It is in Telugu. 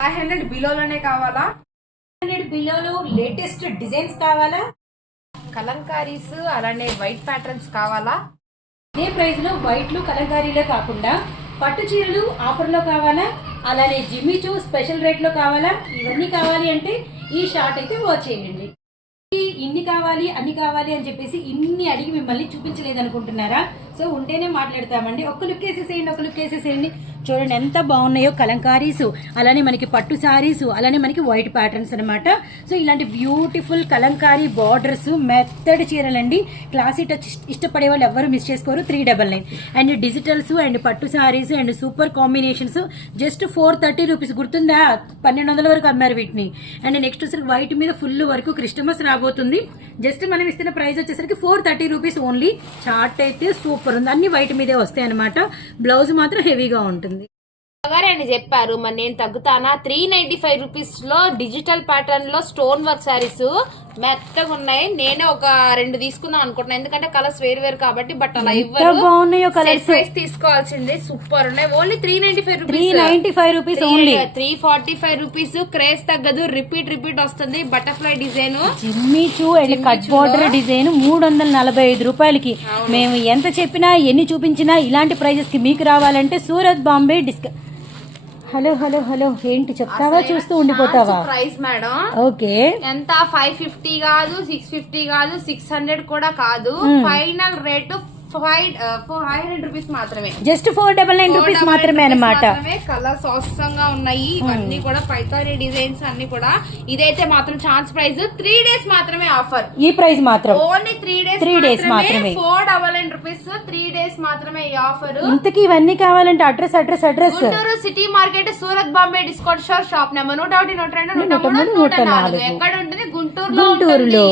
ఫైవ్ హండ్రెడ్ బిలోలోనే కావాలా? హండ్రెడ్ బిలోలో లేటెస్ట్ డిజైన్స్ కావాలా? కలంకారీస్ అలానే వైట్ ప్యాటర్న్స్ కావాలా? ఇదే ప్రైస్లో వైట్లు కలంకారీలో కాకుండా పట్టు చీరలు ఆఫర్లో కావాలా? అలానే జిమ్మిచూ స్పెషల్ రేట్లో కావాలా? ఇవన్నీ కావాలి అంటే ఈ షార్ట్ అయితే వాచ్ చేయండి. ఈ ఇన్ని కావాలి అన్ని కావాలి అని చెప్పేసి ఇన్ని అడిగి మిమ్మల్ని చూపించలేదు అనుకుంటున్నారా సో ఉంటేనే మాట్లాడతామండి. ఒక లుక్ వేసేసేయండి ఒక లుక్ వేసేసేయండి. చూడండి ఎంత బాగున్నాయో కలంకారీస్ అలానే మనకి పట్టు సారీస్ అలానే మనకి వైట్ ప్యాటర్న్స్ అన్నమాట. సో ఇలాంటి బ్యూటిఫుల్ కలంకారీ బార్డర్స్ మెత్తడి చీరలండి. క్లాసీ టచ్ ఇష్టపడే వాళ్ళు ఎవరు మిస్ చేసుకోరు. Three double nine and digitals and పట్టు saris and super combinations just four thirty rupees గుర్తుందా? పన్నెండు వందల వరకు అమ్మారు వీటిని. అండ్ నెక్స్ట్ వచ్చేసరికి వైట్ మీద ఫుల్ వరకు క్రిస్టమస్ రాబోతుంది. జస్ట్ మనం ఇస్తున్న ప్రైస్ వచ్చేసరికి four thirty rupees only chart అయితే సూపర్ ఉంది. అన్ని వైట్ మీదే వస్తాయి అనమాట బ్లౌజ్ మాత్రం హెవీగా ఉంటుంది. అని చెప్పారు మరి నేను తగ్గుతానా? త్రీ నైన్టీ ఫైవ్ రూపీస్లో డిజిటల్ ప్యాటర్న్లో స్టోన్ వర్క్ శారీస్ మెత్తగా ఉన్నాయి నేనే ఒక రెండు తీసుకుందాం అనుకుంటున్నాను ఎందుకంటే కలర్స్ వేరు వేరు కాబట్టి బట్ అలా ఇవ్వరు. బాగున్నాయో కలర్స్. తీసుకోవాల్సిందే. సూపర్ ఉన్నాయి. Only three ninety five three rupees ninety five rupees only three forty five rupees craze తగ్గదు. రిపీట్ రిపీట్ వస్తుంది. Butterfly design Jimmy Choo and cut border design మూడు వందల నలభై ఐదు రూపాయలకి. మేము ఎంత చెప్పినా ఎన్ని చూపించినా ఇలాంటి ప్రైజెస్కి మీకు రావాలంటే సూరత్ బాంబే డిస్క హలో హలో హలో. ఏంటి చెప్తావా? చూస్తూ ఉండిపోతావా? Price madam okay. ఎంత? ఫైవ్ ఫిఫ్టీ కాదు సిక్స్ ఫిఫ్టీ కాదు సిక్స్ హండ్రెడ్ కూడా కాదు. Final rate five five hundred rupees మాత్రమే. Just four double nine rupees మాత్రమే అనమాట కలర్స్ అవసరంగా ఉన్నాయి. ఇవన్నీ కూడా పైతారీ డిజైన్స్ అన్ని కూడా. ఇదైతే మాత్రం ఛాన్స్ ప్రైస్ త్రీ డేస్ మాత్రమే ఆఫర్ ఈ ప్రైస్ మాత్రం. Only three days Three days మాత్రమే. Four double nine rupees three days మాత్రమే ఈ ఆఫర్ ఇంతకీ ఇవన్నీ కావాలంటే address address address Guntur city market Surat Bombay discount store shop number నూట ఒకటి నూట రెండు నూట మూడు నూట నాలుగు. ఎక్కడ ఉంటుంది? గుంటూరులో గుంటూరులో.